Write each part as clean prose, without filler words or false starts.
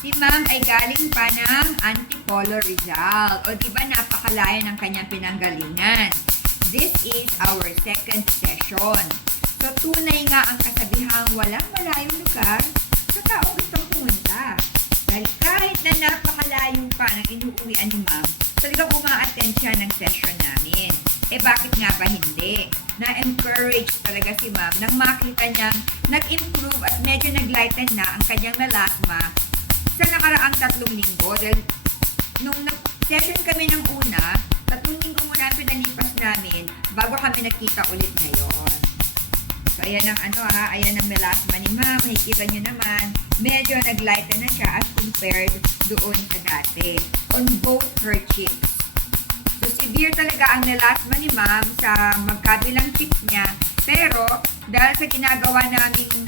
Si ma'am ay galing pa ng Antipolo Rizal. O diba napakalaya ng kanyang pinanggalingan. This is our second session. So tunay nga ang kasabihang walang malayong lugar sa taong gustong pumunta. Dahil kahit na napakalayo pa ng inuuwian ni ma'am, talagang uma-attend siya ng session namin. Bakit nga ba hindi? Na-encourage talaga si ma'am nang makita niyang nag-improve at medyo nag-lighten na ang kanyang melasma sa nakaraang 3 linggo. Dahil nung session kami ng una, 3 linggo muna ang pinalipas namin bago kami nakita ulit ngayon. So ayan ang ayan ang melasma ni ma'am. Makikita nyo naman, medyo nag-lighten na siya as compared doon sa dati. On both her cheeks. So severe talaga ang melasma ni ma'am sa magkabilang cheeks niya. Pero dahil sa ginagawa naming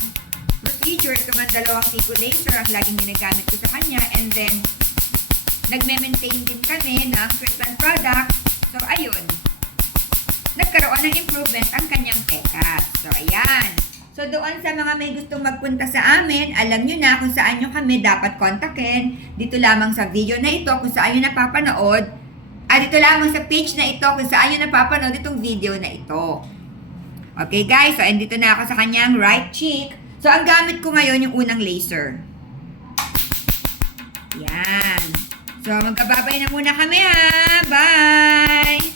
procedure, ito nga 2 pico laser ang laging ginagamit ko sa kanya, and then nagme-maintain din kami ng certain product. So ayun, nagkaroon ng improvement ang kanyang pekas. So ayan. So doon sa mga may gustong magpunta sa amin, alam nyo na kung saan nyo kami dapat kontakin. Dito lamang sa video na ito kung saan nyo napapanood. Dito lamang sa page na ito kung saan nyo napapanood itong video na ito. Okay guys, so andito na ako sa kanyang right cheek. So ang gamit ko ngayon yung unang laser. Yan. So magkababay na muna kami ha. Bye!